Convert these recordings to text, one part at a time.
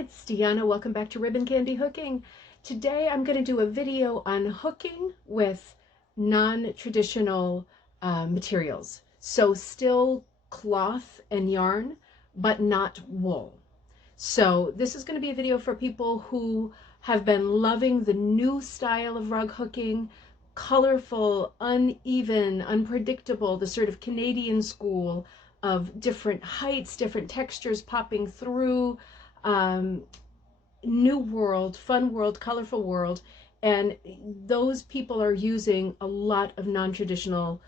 it's Deanna. Welcome back to Ribbon Candy Hooking. Today I'm going to do a video on hooking with non-traditional materials. So still cloth and yarn, but not wool. So this is going to be a video for people who have been loving the new style of rug hooking, colorful, uneven, unpredictable, the sort of Canadian school of different heights, different textures popping through, new world, fun world, colorful world. And those people are using a lot of non-traditional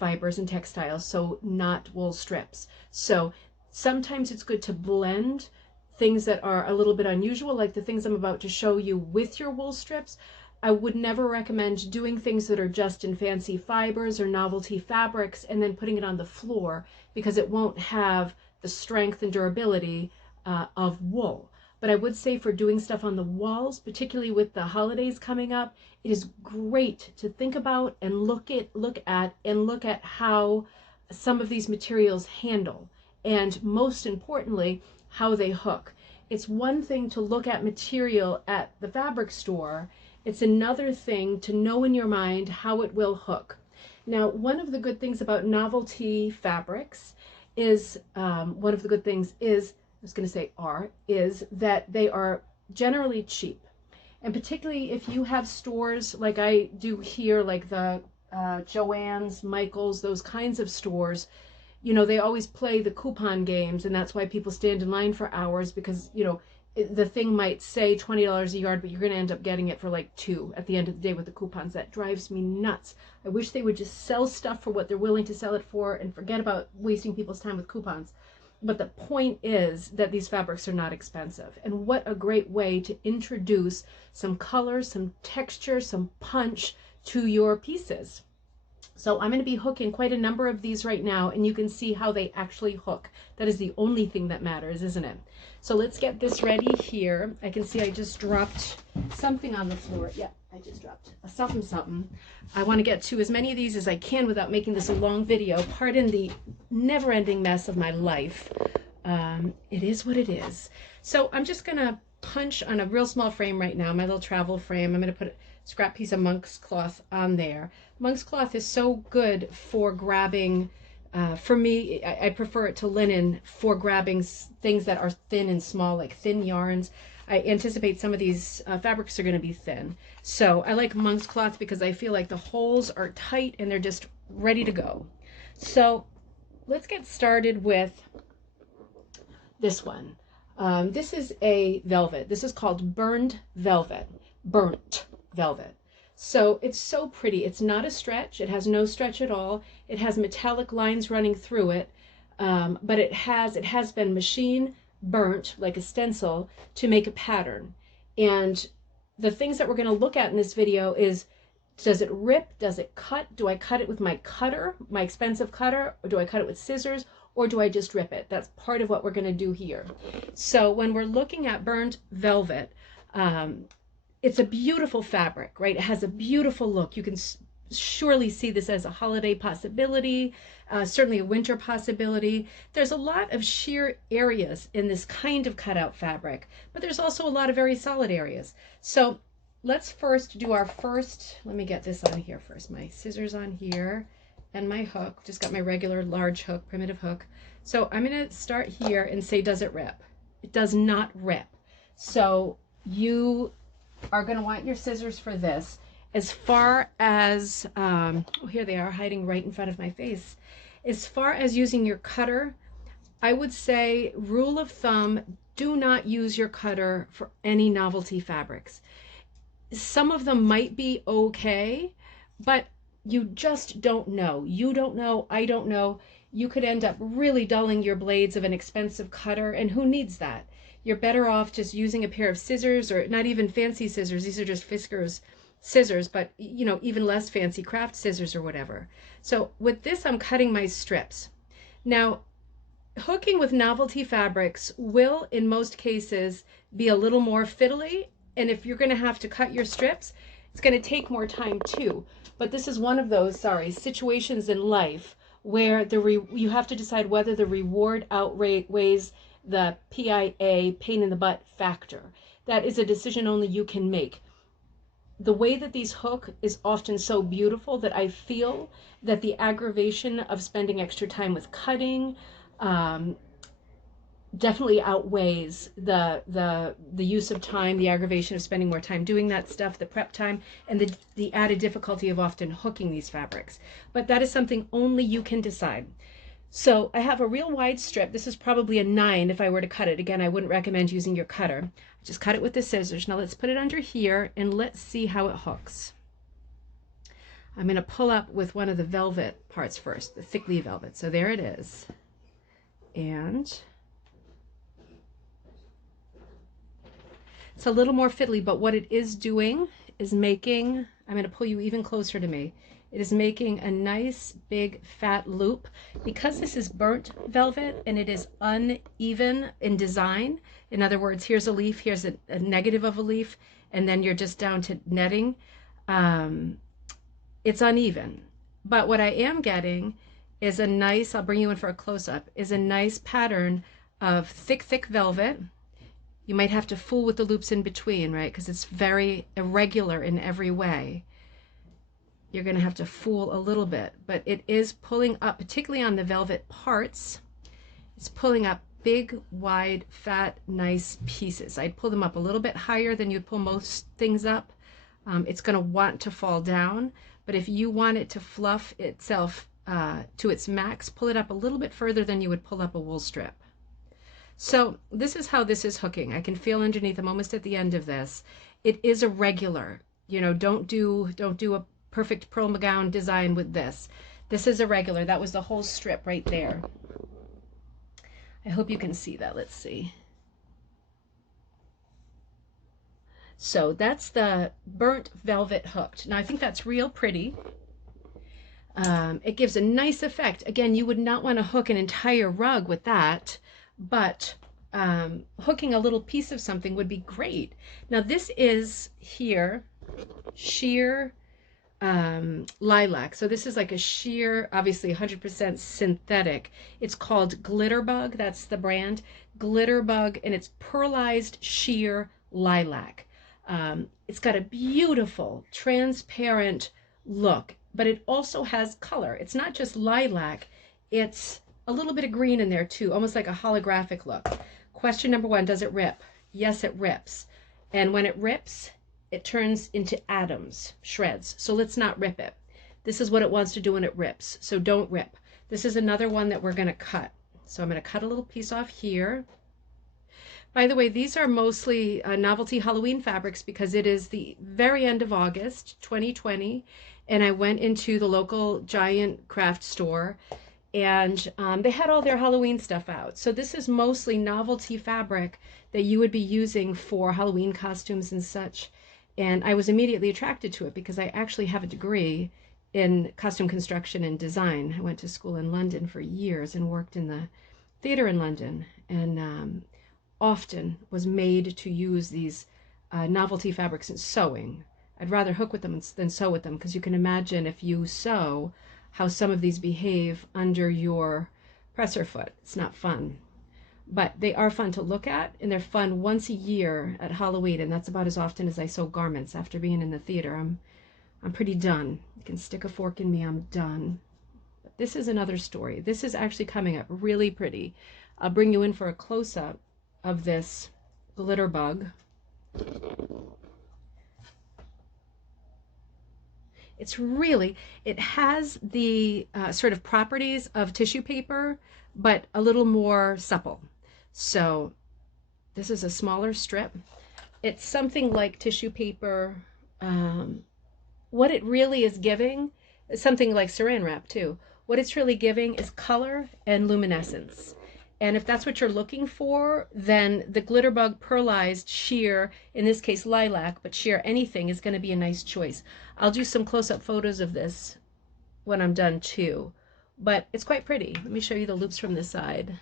fibers and textiles, so not wool strips. So sometimes it's good to blend things that are a little bit unusual, like the things I'm about to show you, with your wool strips. I would never recommend doing things that are just in fancy fibers or novelty fabrics and then putting it on the floor, because it won't have the strength and durability of wool. But I would say for doing stuff on the walls, particularly with the holidays coming up, it is great to think about and look at how some of these materials handle, and most importantly, how they hook. It's one thing to look at material at the fabric store. It's another thing to know in your mind how it will hook. Now, one of the good things about novelty fabrics is, is that they are generally cheap. And particularly if you have stores like I do here, like the Joann's, Michael's, those kinds of stores, you know, they always play the coupon games, and that's why people stand in line for hours, because, you know, the thing might say $20 a yard, but you're going to end up getting it for like $2 at the end of the day with the coupons. That drives me nuts. I wish they would just sell stuff for what they're willing to sell it for and forget about wasting people's time with coupons. But the point is that these fabrics are not expensive. And what a great way to introduce some color, some texture, some punch to your pieces. So I'm going to be hooking quite a number of these right now, and you can see how they actually hook. That is the only thing that matters, isn't it? So let's get this ready here. I can see I just dropped something on the floor. Yeah, I just dropped a something. I want to get to as many of these as I can without making this a long video. Pardon the never-ending mess of my life. It is what it is. So I'm just going to punch on a real small frame right now, my little travel frame. I'm going to put a scrap piece of monk's cloth on there. Monk's cloth is so good for grabbing, for me, I prefer it to linen for grabbing things that are thin and small, like thin yarns. I anticipate some of these fabrics are going to be thin. So I like monk's cloth because I feel like the holes are tight and they're just ready to go. So let's get started with this one. This is a velvet. This is called burnt velvet. So it's so pretty. It's not a stretch. It has no stretch at all. It has metallic lines running through it, but it has been machine burnt like a stencil to make a pattern. And the things that we're going to look at in this video is, does it rip? Does it cut? Do I cut it with my cutter, my expensive cutter, or do I cut it with scissors, or do I just rip it? That's part of what we're going to do here. So when we're looking at burnt velvet, it's a beautiful fabric, right? It has a beautiful look. You can surely see this as a holiday possibility, certainly a winter possibility. There's a lot of sheer areas in this kind of cutout fabric, but there's also a lot of very solid areas. So let's first do our first, let me get this on here first, my scissors on here and my hook. Just got my regular large hook, primitive hook. So I'm going to start here and say, does it rip? It does not rip. So you are going to want your scissors for this. As far as, oh, here they are hiding right in front of my face. As far as using your cutter, I would say, rule of thumb, do not use your cutter for any novelty fabrics. Some of them might be okay, but you just don't know. You don't know, I don't know. You could end up really dulling your blades of an expensive cutter, and who needs that? You're better off just using a pair of scissors, or not even fancy scissors. These are just Fisker's scissors, but you know, even less fancy craft scissors or whatever. So with this, I'm cutting my strips. Now, hooking with novelty fabrics will, in most cases, be a little more fiddly. And if you're going to have to cut your strips, it's going to take more time too. But this is one of those, situations in life where you have to decide whether the reward outweighs the PIA, pain in the butt factor. That is a decision only you can make. The way that these hook is often so beautiful that I feel that the aggravation of spending extra time with cutting definitely outweighs the use of time, the aggravation of spending more time doing that stuff, the prep time, and the added difficulty of often hooking these fabrics. But that is something only you can decide. So I have a real wide strip. This is probably a 9 if I were to cut it. Again, I wouldn't recommend using your cutter. Just cut it with the scissors. Now let's put it under here and let's see how it hooks. I'm going to pull up with one of the velvet parts first, the thickly velvet. So there it is. And it's a little more fiddly, but what it is doing is making, I'm going to pull you even closer to me. It is making a nice big fat loop. Because this is burnt velvet and it is uneven in design, in other words, here's a leaf, here's a negative of a leaf, and then you're just down to netting, it's uneven. But what I am getting is a nice, I'll bring you in for a close-up, is a nice pattern of thick velvet. You might have to fool with the loops in between, right? Because it's very irregular in every way. You're going to have to fool a little bit, but it is pulling up, particularly on the velvet parts, it's pulling up big, wide, fat, nice pieces. I'd pull them up a little bit higher than you'd pull most things up. It's going to want to fall down, but if you want it to fluff itself to its max, pull it up a little bit further than you would pull up a wool strip. So this is how this is hooking. I can feel underneath, I'm almost at the end of this. It is irregular. You know, don't do a perfect Pearl McGowan design with this. This is irregular. That was the whole strip right there. I hope you can see that. Let's see. So that's the burnt velvet hooked. Now I think that's real pretty. It gives a nice effect. Again, you would not want to hook an entire rug with that, but hooking a little piece of something would be great. Now this is here sheer lilac. So this is like a sheer, obviously 100% synthetic. It's called Glitterbug. That's the brand, Glitterbug, and it's pearlized sheer lilac. It's got a beautiful transparent look, but it also has color. It's not just lilac, it's a little bit of green in there too, almost like a holographic look. Question number 1, does it rip? Yes, it rips. And when it rips, it turns into atoms, shreds. So let's not rip it. This is what it wants to do when it rips. So don't rip. This is another one that we're going to cut. So I'm going to cut a little piece off here. By the way, these are mostly novelty Halloween fabrics because it is the very end of August 2020, and I went into the local giant craft store, and they had all their Halloween stuff out. So this is mostly novelty fabric that you would be using for Halloween costumes and such. And I was immediately attracted to it because I actually have a degree in costume construction and design. I went to school in London for years and worked in the theater in London, and often was made to use these novelty fabrics in sewing. I'd rather hook with them than sew with them, because you can imagine if you sew how some of these behave under your presser foot. It's not fun. But they are fun to look at, and they're fun once a year at Halloween, and that's about as often as I sew garments. After being in the theater, I'm pretty done. You can stick a fork in me, I'm done. But this is another story. This is actually coming up really pretty. I'll bring you in for a close-up of this glitter bug. It's really, it has the sort of properties of tissue paper, but a little more supple. So this is a smaller strip. It's something like tissue paper. What it really is giving is something like saran wrap too. What it's really giving is color and luminescence. And if that's what you're looking for, then the Glitterbug Pearlized sheer, in this case lilac, but sheer anything is going to be a nice choice. I'll do some close-up photos of this when I'm done too. But it's quite pretty. Let me show you the loops from this side.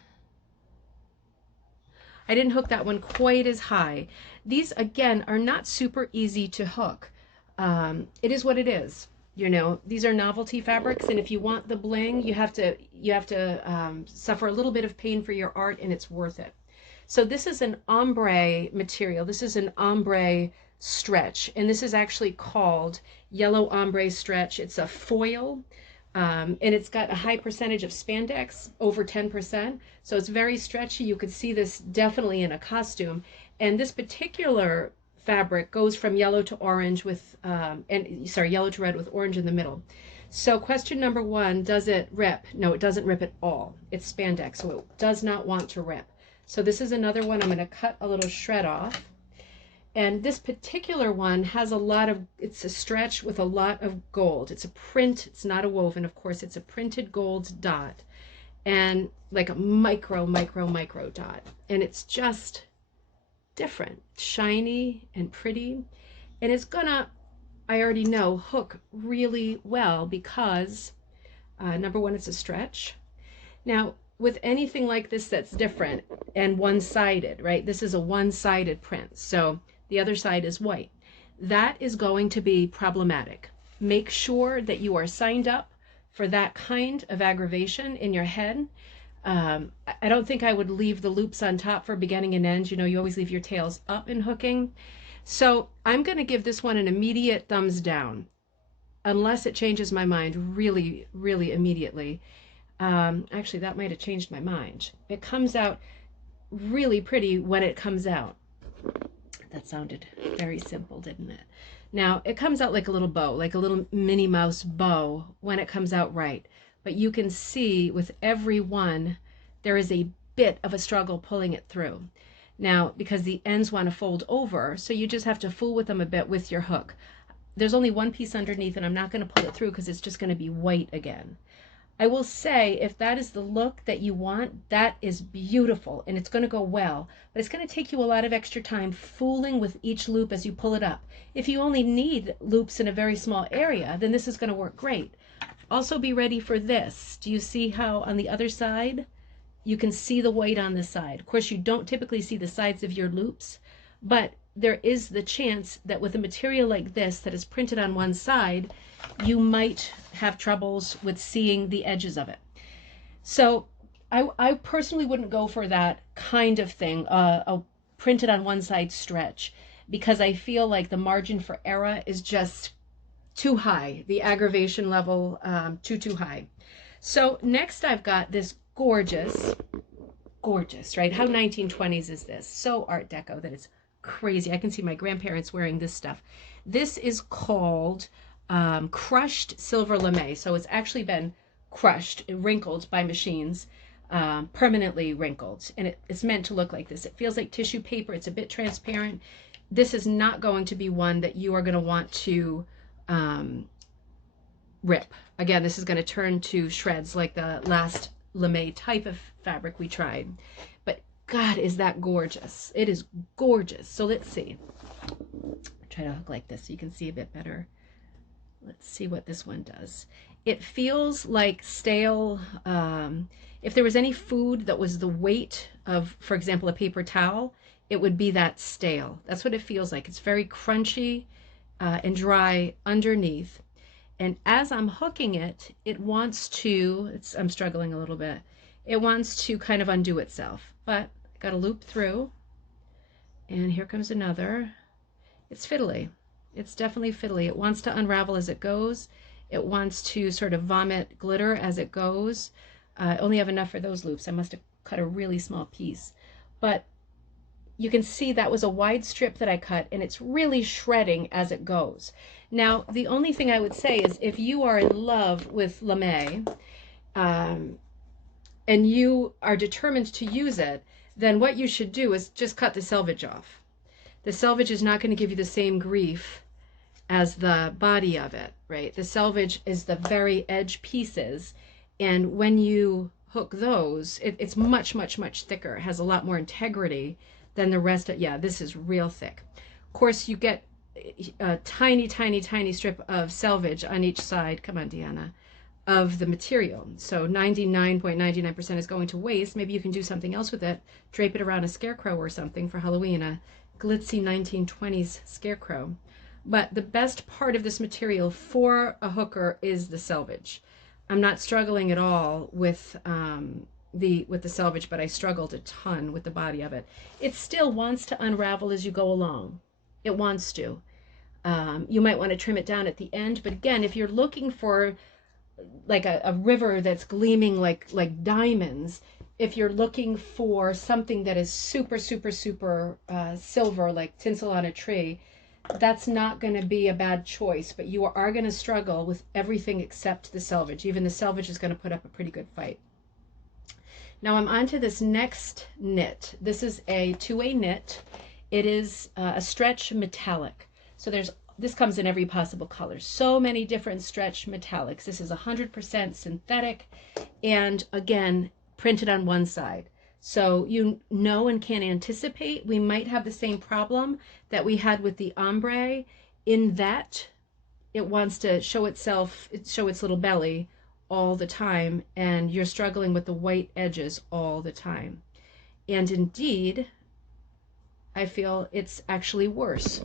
I didn't hook that one quite as high. These, again, are not super easy to hook. It is what it is. You know, these are novelty fabrics, and if you want the bling, you have to suffer a little bit of pain for your art, and it's worth it. So this is an ombre material. This is an ombre stretch, and this is actually called Yellow Ombre Stretch. It's a foil, and it's got a high percentage of spandex, over 10%. So it's very stretchy. You could see this definitely in a costume. And this particular fabric goes from yellow to orange with, yellow to red with orange in the middle. So question number one, does it rip? No, it doesn't rip at all. It's spandex, so it does not want to rip. So this is another one. I'm going to cut a little shred off. And this particular one has a lot of, it's a stretch with a lot of gold. It's a print. It's not a woven, of course. It's a printed gold dot and like a micro dot. And it's just different, shiny and pretty. And it's gonna, I already know, hook really well because number one, it's a stretch. Now, with anything like this that's different and one-sided, right? This is a one-sided print, so the other side is white. That is going to be problematic. Make sure that you are signed up for that kind of aggravation in your head. I don't think I would leave the loops on top for beginning and end. You know, you always leave your tails up in hooking. So I'm going to give this one an immediate thumbs down, unless it changes my mind really, really immediately. Actually, that might have changed my mind. It comes out really pretty when it comes out. That sounded very simple, didn't it? Now, it comes out like a little bow, like a little Minnie Mouse bow when it comes out right. But you can see with every one, there is a bit of a struggle pulling it through. Now, because the ends want to fold over, so you just have to fool with them a bit with your hook. There's only one piece underneath, and I'm not going to pull it through because it's just going to be white again. I will say, if that is the look that you want, that is beautiful and it's going to go well, but it's going to take you a lot of extra time fooling with each loop as you pull it up. If you only need loops in a very small area, then this is going to work great. Also be ready for this. Do you see how on the other side, you can see the white on the side? Of course, you don't typically see the sides of your loops, but there is the chance that with a material like this that is printed on one side, you might have troubles with seeing the edges of it. So I personally wouldn't go for that kind of thing, a printed on one side stretch, because I feel like the margin for error is just too high, the aggravation level too high. So next I've got this gorgeous, right? How 1920s is this? So Art Deco that it's crazy. I can see my grandparents wearing this stuff. This is called crushed silver lemay. So it's actually been crushed, wrinkled by machines, permanently wrinkled. And it's meant to look like this. It feels like tissue paper. It's a bit transparent. This is not going to be one that you are going to want to rip. Again, this is going to turn to shreds like the last Lemay type of fabric we tried. But God, is that gorgeous. It is gorgeous. So let's see. Try to hook like this so you can see a bit better. Let's see what this one does. It feels like stale. If there was any food that was the weight of, for example, a paper towel, it would be that stale. That's what it feels like. It's very crunchy and dry underneath. And as I'm hooking it, it wants to, I'm struggling a little bit. It wants to kind of undo itself. But I got a loop through. And here comes another. It's fiddly. It's definitely fiddly. It wants to unravel as it goes. It wants to sort of vomit glitter as it goes. I only have enough for those loops. I must have cut a really small piece. But you can see that was a wide strip that I cut, and it's really shredding as it goes. Now, the only thing I would say is if you are in love with Lemay and you are determined to use it, then what you should do is just cut the selvage off. The selvage is not going to give you the same grief as the body of it, right? The selvage is the very edge pieces, and when you hook those, it's much thicker. It has a lot more integrity than the rest of, yeah, this is real thick. Of course, you get a tiny strip of selvage on each side, come on, Deanna, of the material. So 99.99% is going to waste. Maybe you can do something else with it, drape it around a scarecrow or something for Halloween, a glitzy 1920s scarecrow. But the best part of this material for a hooker is the selvage. I'm not struggling at all with with the selvage, but I struggled a ton with the body of it. It still wants to unravel as you go along. It wants to. You might want to trim it down at the end, but again, if you're looking for like a river that's gleaming like diamonds, if you're looking for something that is super, super, super silver, like tinsel on a tree, that's not going to be a bad choice, but you are going to struggle with everything except the selvage. Even the selvage is going to put up a pretty good fight. Now I'm on to this next knit. This is a two-way knit. It is a stretch metallic. So this comes in every possible color. So many different stretch metallics. This is 100% synthetic, and again, printed on one side. So you know and can anticipate we might have the same problem that we had with the ombre, in that it wants to show its little belly all the time, and you're struggling with the white edges all the time. And indeed, I feel it's actually worse.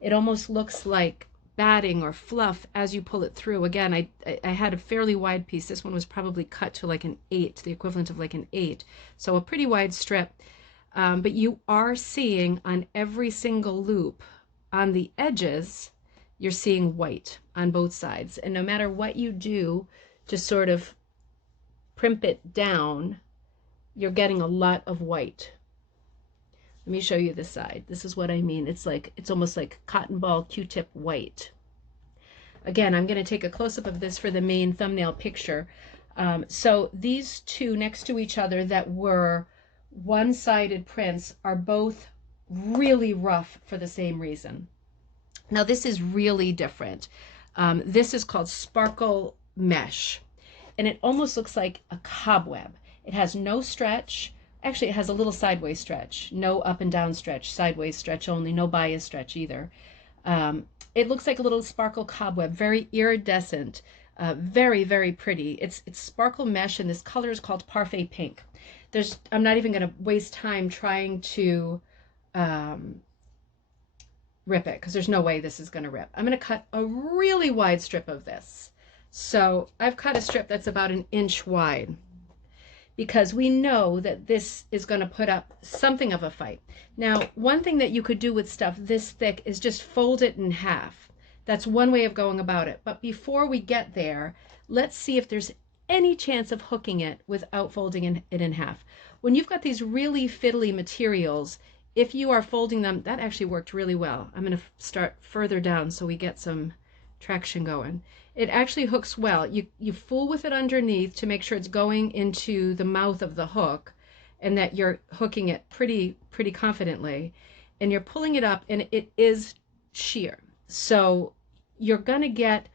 It almost looks like batting or fluff as you pull it through. Again, I had a fairly wide piece. This one was probably cut to like an 8, the equivalent of like an 8. So a pretty wide strip. But you are seeing on every single loop on the edges, you're seeing white on both sides. And no matter what you do to sort of primp it down, you're getting a lot of white. Let me show you this side. This is what I mean. It's almost like cotton ball Q-tip white. Again, I'm going to take a close-up of this for the main thumbnail picture. So these two next to each other that were one-sided prints are both really rough for the same reason. Now this is really different. This is called sparkle mesh, and it almost looks like a cobweb. It has no stretch. Actually, it has a little sideways stretch, no up and down stretch, sideways stretch only, no bias stretch either. It looks like a little sparkle cobweb, very iridescent, very, very pretty. It's sparkle mesh, and this color is called Parfait Pink. I'm not even going to waste time trying to rip it, because there's no way this is going to rip. I'm going to cut a really wide strip of this. So I've cut a strip that's about 1 inch wide, because we know that this is going to put up something of a fight. Now, one thing that you could do with stuff this thick is just fold it in half. That's one way of going about it. But before we get there, let's see if there's any chance of hooking it without folding it in half. When you've got these really fiddly materials, if you are folding them, that actually worked really well. I'm going to start further down so we get some traction going. It actually hooks well. You fool with it underneath to make sure it's going into the mouth of the hook, and that you're hooking it pretty confidently, and you're pulling it up, and it is sheer. So you're going to get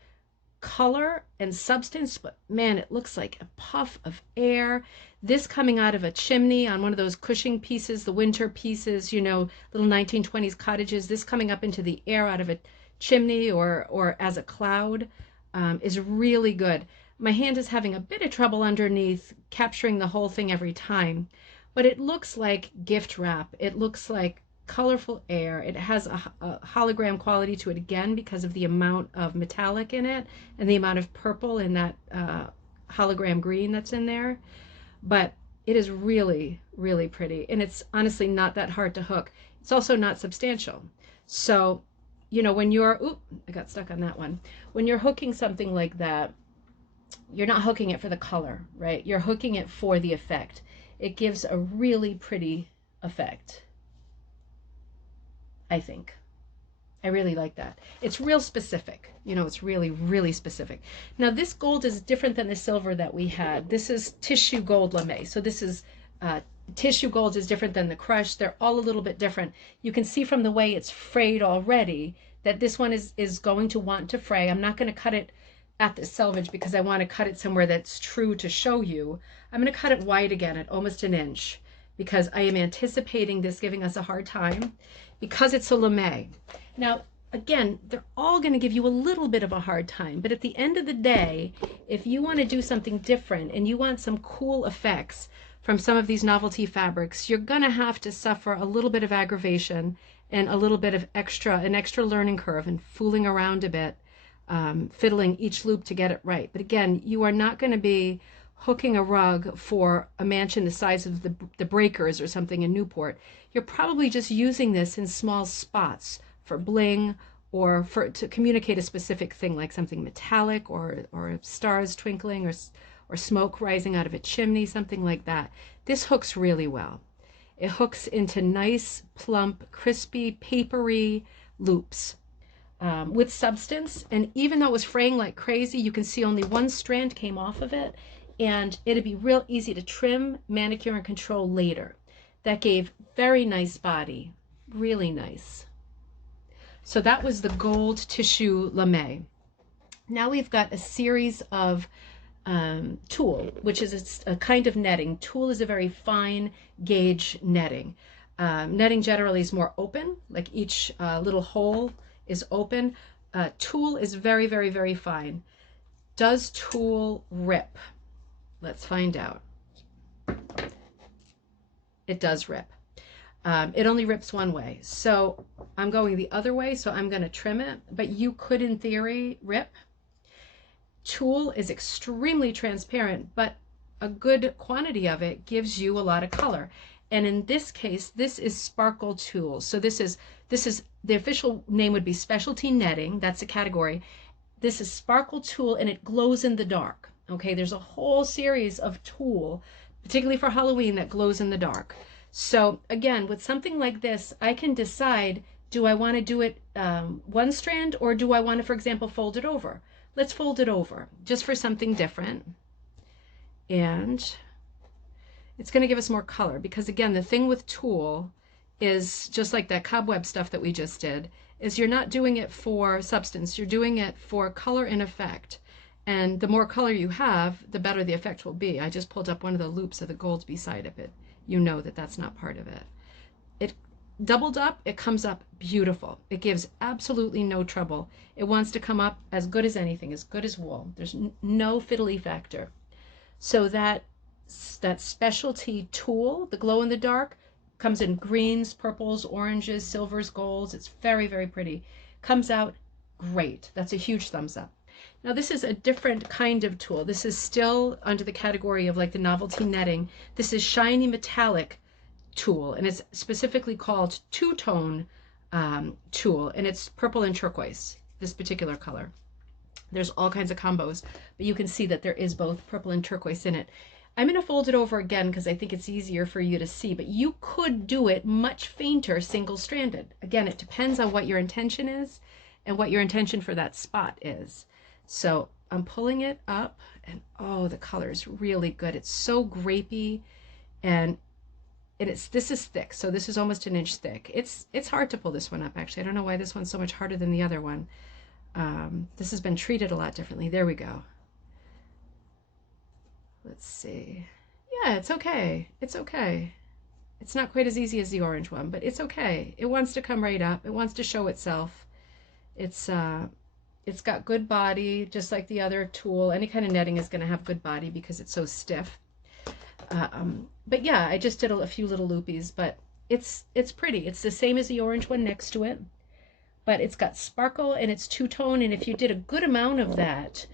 color and substance, but man, it looks like a puff of air. This coming out of a chimney on one of those Cushing pieces, the winter pieces, you know, little 1920s cottages, this coming up into the air out of a chimney or as a cloud is really good. My hand is having a bit of trouble underneath capturing the whole thing every time, but it looks like gift wrap. It looks like colorful air. It has a hologram quality to it, again, because of the amount of metallic in it and the amount of purple in that hologram green that's in there. But it is really, really pretty, and it's honestly not that hard to hook. It's also not substantial. So, you know, when you're, oop, I got stuck on that one. When you're hooking something like that, you're not hooking it for the color, right? You're hooking it for the effect. It gives a really pretty effect, I think. I really like that. It's real specific. You know, it's really, really specific. Now, this gold is different than the silver that we had. This is tissue gold Lemay. So this is tissue gold is different than the crushed. They're all a little bit different. You can see from the way it's frayed already that this one is going to want to fray. I'm not going to cut it at the selvage because I want to cut it somewhere that's true to show you. I'm going to cut it wide again at almost 1 inch because I am anticipating this giving us a hard time because it's a Lemay. Now, again, they're all going to give you a little bit of a hard time, but at the end of the day, if you want to do something different and you want some cool effects from some of these novelty fabrics, you're going to have to suffer a little bit of aggravation and a little bit of an extra learning curve and fooling around a bit, fiddling each loop to get it right. But again, you are not going to be hooking a rug for a mansion the size of the Breakers or something in Newport, you're probably just using this in small spots for bling or for to communicate a specific thing, like something metallic or stars twinkling or smoke rising out of a chimney, something like that. This hooks really well. It hooks into nice, plump, crispy, papery loops with substance. And even though it was fraying like crazy, you can see only one strand came off of it. And it'd be real easy to trim, manicure, and control later. That gave very nice body, really nice. So that was the gold tissue Lemay. Now we've got a series of tulle, which is a kind of netting. Tulle is a very fine gauge netting. Netting generally is more open, like each little hole is open. Tulle is very, very, very fine. Does tulle rip? Let's find out. It does rip. It only rips one way. So I'm going the other way, so I'm going to trim it. But you could, in theory, rip. Tulle is extremely transparent, but a good quantity of it gives you a lot of color. And in this case, this is sparkle tulle. So this is the official name would be specialty netting. That's a category. This is sparkle tulle, and it glows in the dark. Okay, there's a whole series of tulle, particularly for Halloween, that glows in the dark. So again, with something like this, I can decide, do I want to do it one strand, or do I want to, for example, fold it over? Let's fold it over just for something different. And it's going to give us more color, because again, the thing with tulle is just like that cobweb stuff that we just did, is you're not doing it for substance, you're doing it for color and effect. And the more color you have, the better the effect will be. I just pulled up one of the loops of the gold beside of it. You know that that's not part of it. It doubled up, it comes up beautiful. It gives absolutely no trouble. It wants to come up as good as anything, as good as wool. There's no fiddly factor. So that specialty tulle, the glow in the dark, comes in greens, purples, oranges, silvers, golds. It's very, very pretty. Comes out great. That's a huge thumbs up. Now this is a different kind of tulle. This is still under the category of like the novelty netting. This is shiny metallic tulle, and it's specifically called two-tone tulle, and it's purple and turquoise, this particular color. There's all kinds of combos, but you can see that there is both purple and turquoise in it. I'm going to fold it over again because I think it's easier for you to see, but you could do it much fainter single-stranded. Again, it depends on what your intention is and what your intention for that spot is. So I'm pulling it up, and oh, the color is really good. It's so grapey, and this is thick, so this is almost an inch thick. It's hard to pull this one up, actually. I don't know why this one's so much harder than the other one. This has been treated a lot differently. There we go. Let's see. Yeah, it's okay. It's okay. It's not quite as easy as the orange one, but it's okay. It wants to come right up. It wants to show itself. It's got good body, just like the other tulle. Any kind of netting is going to have good body because it's so stiff. But yeah, I just did a few little loopies, but it's pretty. It's the same as the orange one next to it, but it's got sparkle and it's two-tone, and if you did a good amount of that,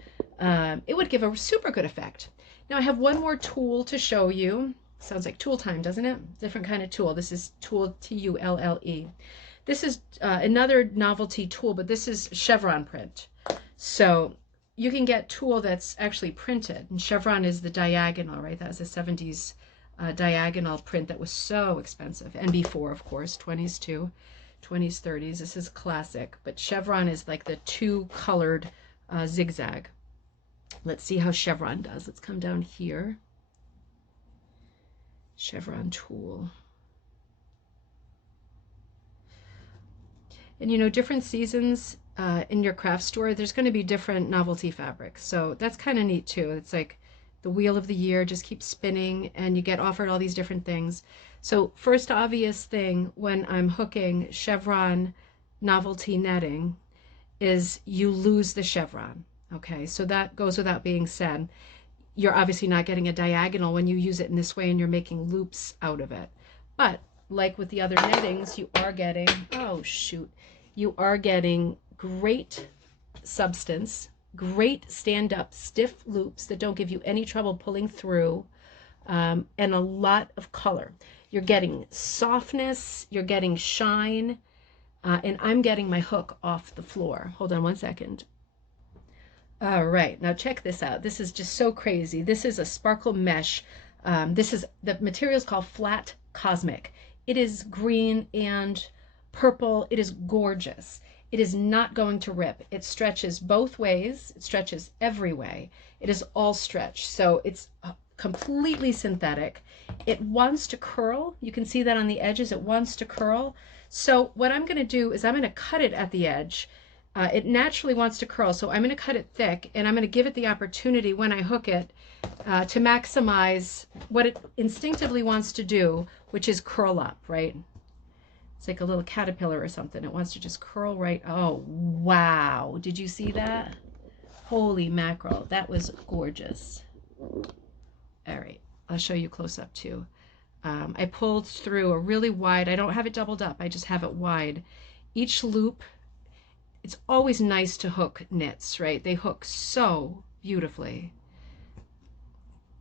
it would give a super good effect. Now I have one more tulle to show you. Sounds like tulle time, doesn't it? Different kind of tulle. This is tulle, T-U-L-L-E. This is another novelty tulle, but this is Chevron Print. So you can get tulle that's actually printed, and Chevron is the diagonal, right? That was a 70s diagonal print that was so expensive, and before, of course, 20s too, 20s, 30s. This is classic, but Chevron is like the two-colored zigzag. Let's see how Chevron does. Let's come down here. Chevron tulle. And you know, different seasons in your craft store, there's going to be different novelty fabrics. So that's kind of neat too. It's like the wheel of the year just keeps spinning and you get offered all these different things. So first obvious thing when I'm hooking Chevron novelty netting is you lose the chevron. Okay, so that goes without being said. You're obviously not getting a diagonal when you use it in this way and you're making loops out of it. But like with the other nettings, you are getting, oh shoot, you are getting great substance great stand-up stiff loops that don't give you any trouble pulling through, and a lot of color. You're getting softness, you're getting shine, and I'm getting my hook off the floor. Hold on one second. All right, now check this out. This is just so crazy. This is a sparkle mesh. The material is called Flat Cosmic. It is green and purple. It is gorgeous. It is not going to rip. It stretches both ways. It stretches every way. It is all stretch. So it's completely synthetic. It wants to curl. You can see that on the edges. It wants to curl. So what I'm going to do is I'm going to cut it at the edge. It naturally wants to curl, so I'm going to cut it thick, and I'm going to give it the opportunity when I hook it to maximize what it instinctively wants to do, which is curl up, right? It's like a little caterpillar or something. It wants to just curl right. Oh, wow. Did you see that? Holy mackerel. That was gorgeous. All right. I'll show you close up too. I pulled through a really wide, I don't have it doubled up, I just have it wide. Each loop, it's always nice to hook knits, right? They hook so beautifully.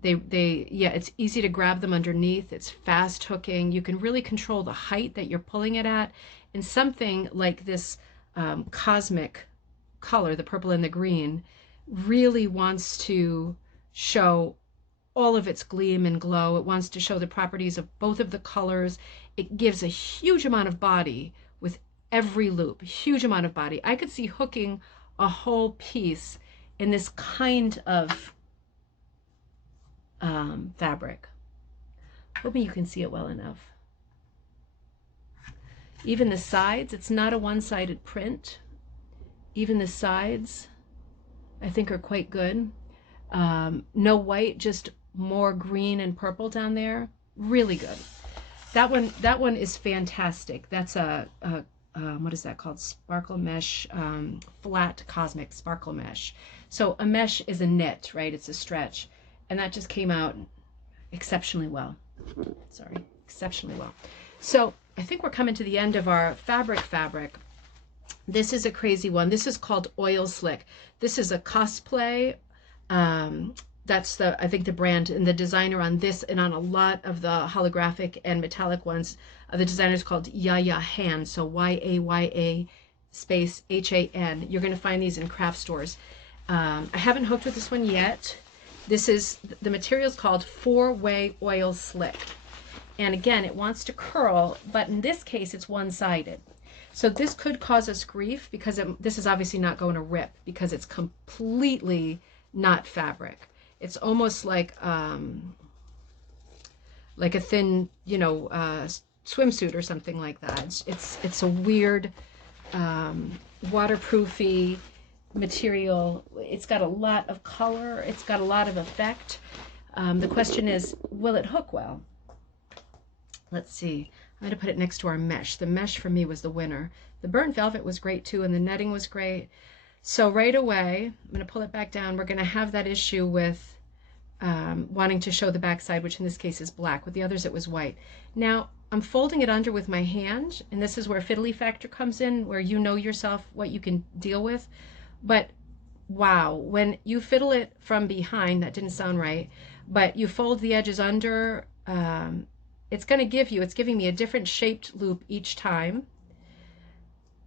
Yeah, it's easy to grab them underneath. It's fast hooking. You can really control the height that you're pulling it at. And something like this cosmic color, the purple and the green, really wants to show all of its gleam and glow. It wants to show the properties of both of the colors. It gives a huge amount of body with every loop, huge amount of body. I could see hooking a whole piece in this kind of fabric. Hoping you can see it well enough. Even the sides, it's not a one-sided print. Even the sides, I think, are quite good. No white, just more green and purple down there. Really good. That one is fantastic. That's a what is that called? Sparkle mesh, flat cosmic sparkle mesh. So a mesh is a knit, right? It's a stretch. And that just came out exceptionally well. Sorry, exceptionally well. So I think we're coming to the end of our fabric. This is a crazy one. This is called Oil Slick. This is a cosplay. That's I think the brand and the designer on this and on a lot of the holographic and metallic ones. The designer is called Yaya Han. So YAYA space HAN. You're going to find these in craft stores. I haven't hooked with this one yet. This is, the material is called 4-Way Oil Slick. And again, it wants to curl, but in this case, it's one-sided. So this could cause us grief because this is obviously not going to rip because it's completely not fabric. It's almost like a thin, swimsuit or something like that. It's a weird, waterproofy material. It's got a lot of color. It's got a lot of effect. The question is, will it hook well? Let's see. I'm going to put it next to our mesh. The mesh for me was the winner. The burnt velvet was great too, and the netting was great. So right away, I'm going to pull it back down. We're going to have that issue with wanting to show the back side, which in this case is black. With the others, it was white. Now, I'm folding it under with my hand, and this is where fiddly factor comes in, where you know yourself what you can deal with. But wow, when you fiddle it from behind, that didn't sound right, but you fold the edges under, it's giving me a different shaped loop each time.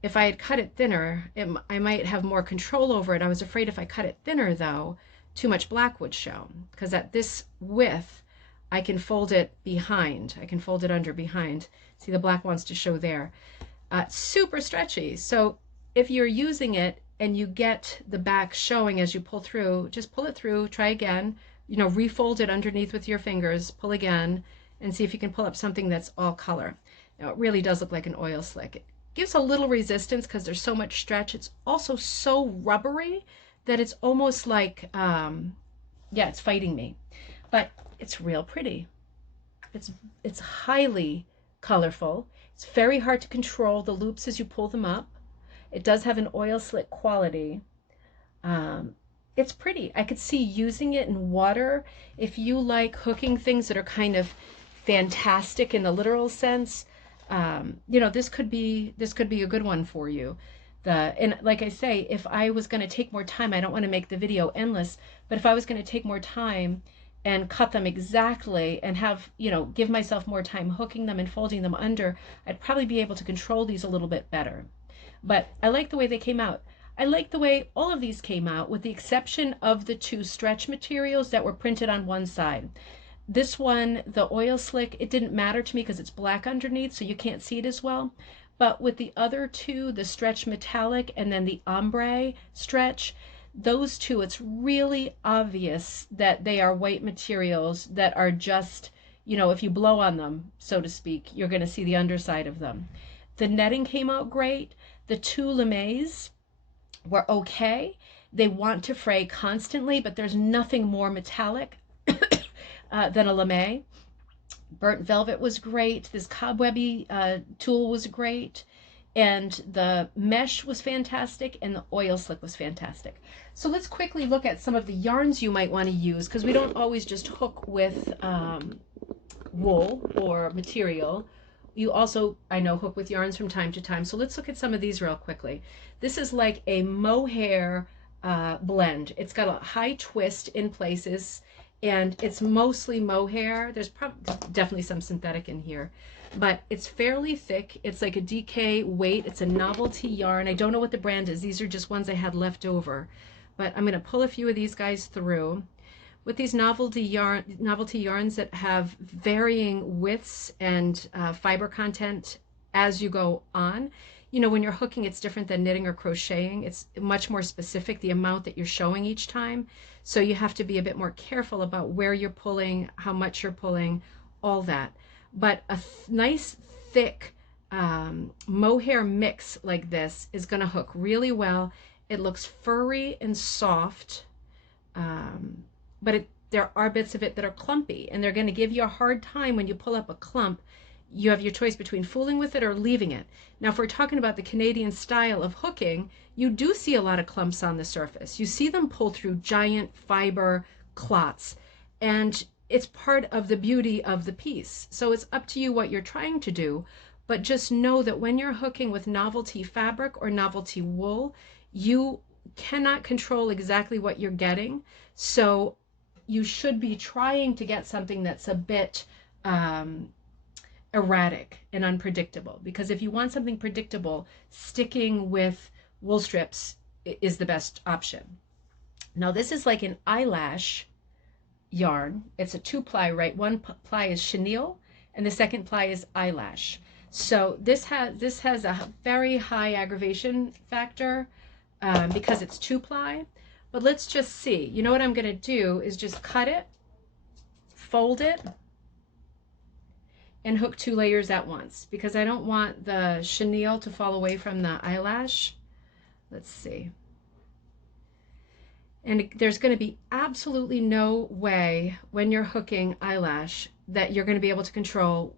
If I had cut it thinner, I might have more control over it. I was afraid if I cut it thinner though, too much black would show, because at this width, I can fold it behind. I can fold it under behind. See, the black wants to show there. Super stretchy. So if you're using it and you get the back showing as you pull through, just pull it through, try again, refold it underneath with your fingers, pull again, and see if you can pull up something that's all color. Now, it really does look like an oil slick. It gives a little resistance because there's so much stretch. It's also so rubbery that it's almost like, it's fighting me. But it's real pretty. It's highly colorful. It's very hard to control the loops as you pull them up. It does have an oil slick quality. It's pretty. I could see using it in water. If you like hooking things that are kind of fantastic in the literal sense, this could be a good one for you. And like I say, if I was going to take more time, I don't want to make the video endless, but if I was going to take more time and cut them exactly and have, give myself more time hooking them and folding them under, I'd probably be able to control these a little bit better. But I like the way they came out. I like the way all of these came out, with the exception of the 2 stretch materials that were printed on one side. This one, the oil slick, it didn't matter to me because it's black underneath, so you can't see it as well. But with the other 2, the stretch metallic and then the ombre stretch, those 2, it's really obvious that they are white materials that are just, if you blow on them, so to speak, you're going to see the underside of them. The netting came out great. The 2 Lemays were okay. They want to fray constantly, but there's nothing more metallic than a Lemay. Burnt velvet was great. This cobwebby tulle was great. And the mesh was fantastic, and the oil slick was fantastic. So let's quickly look at some of the yarns you might want to use, because we don't always just hook with wool or material. You also, I know, hook with yarns from time to time. So let's look at some of these real quickly. This is like a mohair blend. It's got a high twist in places, and it's mostly mohair. There's definitely some synthetic in here, but it's fairly thick. It's like a DK weight. It's a novelty yarn. I don't know what the brand is. These are just ones I had left over, but I'm going to pull a few of these guys through. With these novelty yarns that have varying widths and fiber content as you go on, when you're hooking, it's different than knitting or crocheting. It's much more specific, the amount that you're showing each time. So you have to be a bit more careful about where you're pulling, how much you're pulling, all that. But a nice thick mohair mix like this is going to hook really well. It looks furry and soft, but there are bits of it that are clumpy, and they're going to give you a hard time when you pull up a clump. You have your choice between fooling with it or leaving it. Now, if we're talking about the Canadian style of hooking, you do see a lot of clumps on the surface. You see them pull through giant fiber clots, and it's part of the beauty of the piece. So it's up to you what you're trying to do, but just know that when you're hooking with novelty fabric or novelty wool, you cannot control exactly what you're getting. So you should be trying to get something that's a bit erratic and unpredictable, because if you want something predictable, sticking with wool strips is the best option. Now this is like an eyelash yarn. It's a 2-ply, right? One ply is chenille and the second ply is eyelash. So this has a very high aggravation factor because it's 2-ply. But let's just see. You know what I'm going to do is just cut it, fold it, and hook 2 layers at once, because I don't want the chenille to fall away from the eyelash. Let's see. And there's going to be absolutely no way when you're hooking eyelash that you're going to be able to control.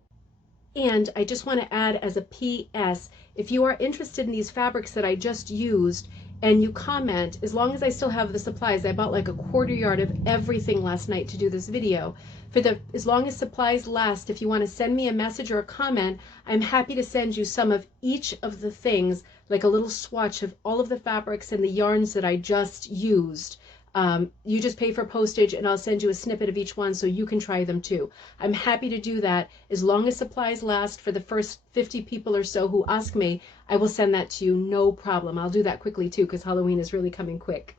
And I just want to add as a PS, if you are interested in these fabrics that I just used, and you comment, as long as I still have the supplies, I bought like a 1/4 yard of everything last night to do this video. As long as supplies last, if you want to send me a message or a comment, I'm happy to send you some of each of the things, like a little swatch of all of the fabrics and the yarns that I just used. You just pay for postage and I'll send you a snippet of each one so you can try them too. I'm happy to do that as long as supplies last. For the first 50 people or so who ask me, I will send that to you, no problem. I'll do that quickly too, because Halloween is really coming quick.